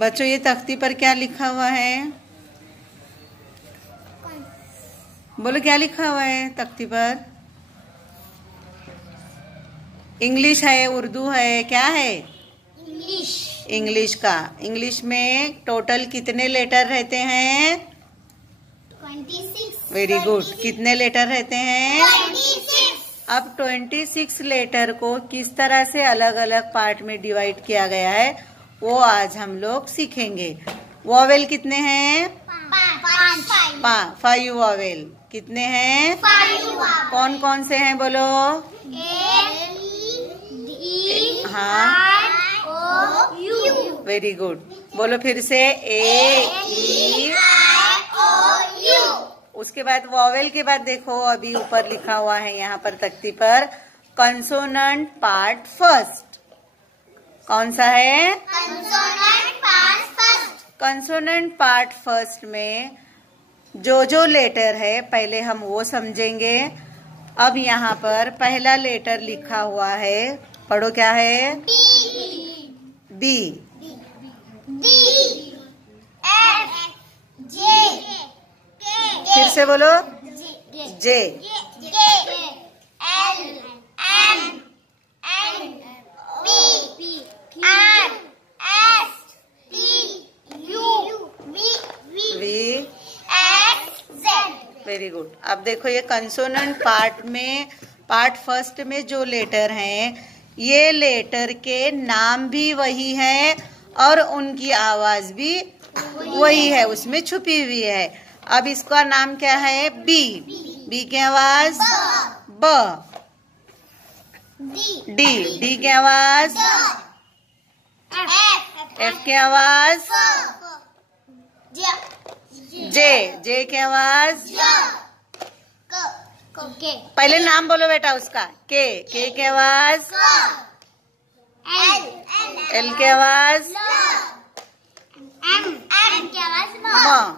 बच्चों ये तख्ती पर क्या लिखा हुआ है? बोलो क्या लिखा हुआ है तख्ती पर? इंग्लिश है, उर्दू है, क्या है? इंग्लिश। इंग्लिश का। इंग्लिश में टोटल कितने लेटर रहते हैं? 26। Very good. कितने लेटर रहते हैं? 26। अब 26 लेटर को किस तरह से अलग अलग पार्ट में डिवाइड किया गया है वो आज हम लोग सीखेंगे। वॉवेल कितने हैं? 5। 5 वॉवेल। कितने हैं? 5। कौन कौन से हैं बोलो? हाँ, वेरी गुड। बोलो फिर से। ए, ई, उसके बाद वॉवेल के बाद देखो अभी ऊपर लिखा हुआ है यहाँ पर तख्ती पर कंसोनेंट पार्ट फर्स्ट। कौन सा है? कंसोनेंट पार्ट फर्स्ट में जो लेटर है पहले हम वो समझेंगे। अब यहाँ पर पहला लेटर लिखा हुआ है, पढ़ो क्या है? बी। फिर से बोलो। जे। वी। Very good. अब देखो ये कंसोनेंट पार्ट में पार्ट फर्स्ट में जो लेटर हैं ये लेटर के नाम भी वही है और उनकी आवाज भी वही है, उसमें छुपी हुई है। अब इसका नाम क्या है? बी। बी की आवाज ब। डी। डी की आवाज एफ की आवाज जे। जे की आवाज पहले नाम बोलो बेटा उसका। के। के की आवाज एल की आवाज म।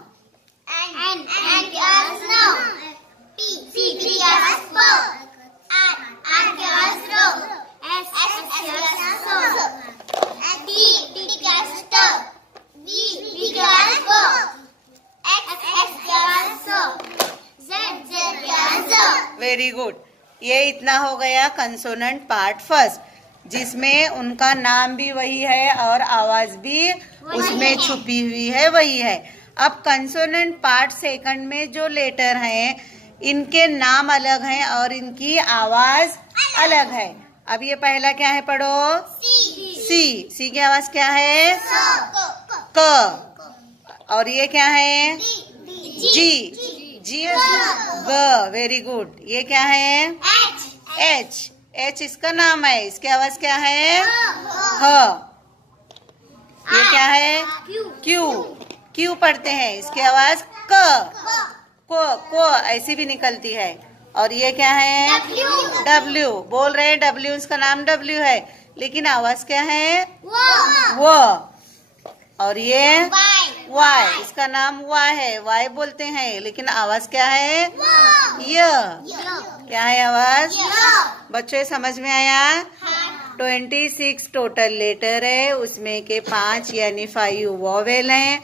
Very good. ये इतना हो गया कंसोनेंट पार्ट फर्स्ट, जिसमें उनका नाम भी वही है और आवाज भी उसमें छुपी हुई है वही है। अब कंसोनेंट पार्ट सेकंड में जो लेटर हैं इनके नाम अलग हैं और इनकी आवाज अलग है। अब ये पहला क्या है? पढ़ो। सी। सी की आवाज क्या है? क। और ये क्या है? जी। जी ग। Very good. ये क्या है? एच। एच इसका नाम है, इसकी आवाज क्या है? ह। ये क्या है? क्यू। क्यू पढ़ते हैं, इसकी आवाज क। को ऐसी भी निकलती है। और ये क्या है? डब्ल्यू। बोल रहे हैं डब्ल्यू, इसका नाम डब्ल्यू है लेकिन आवाज क्या है? वो। और ये वाई, इसका नाम वाई है, वाई बोलते हैं लेकिन आवाज क्या है? य। क्या है आवाज? बच्चों ये समझ में आया? 26 टोटल लेटर है, उसमें के 5 यानी 5 वॉवेल हैं।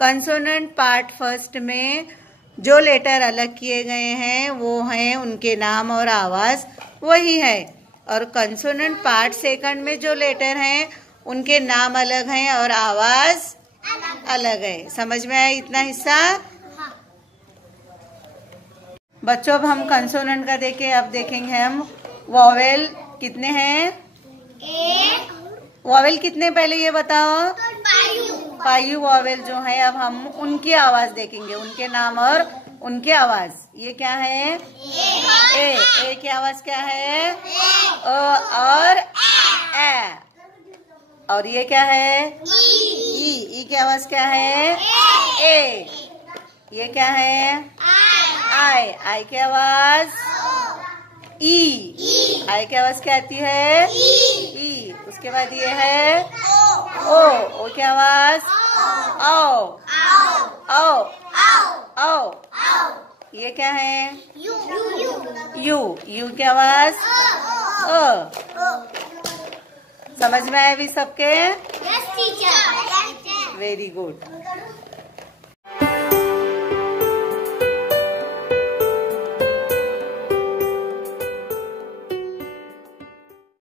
कंसोनेंट पार्ट फर्स्ट में जो लेटर अलग किए गए हैं वो हैं उनके नाम और आवाज वही है, और कंसोनेंट पार्ट सेकंड में जो लेटर हैं उनके नाम अलग हैं और आवाज अलग है। समझ में आया इतना हिस्सा? बच्चों अब हम कंसोनेंट का देखें। अब देखेंगे हम वॉवेल कितने हैं। वॉवेल कितने पहले ये बताओ? 5 वॉवेल जो है अब हम उनकी आवाज देखेंगे, उनके नाम और उनकी आवाज। ये क्या है? ए। ए की आवाज क्या है? और ए। और ये क्या है? ई। ई की आवाज क्या है? ए। ये क्या है? आई। आई की आवाज ई। आई की आवाज क्या आती है? ई। उसके बाद ये है ओ। ओ की आवाज ओ। ओ। ओ। ये क्या है? यू। यू की आवाज अ। समझ में आया अभी सबके? Yes teacher. Very good.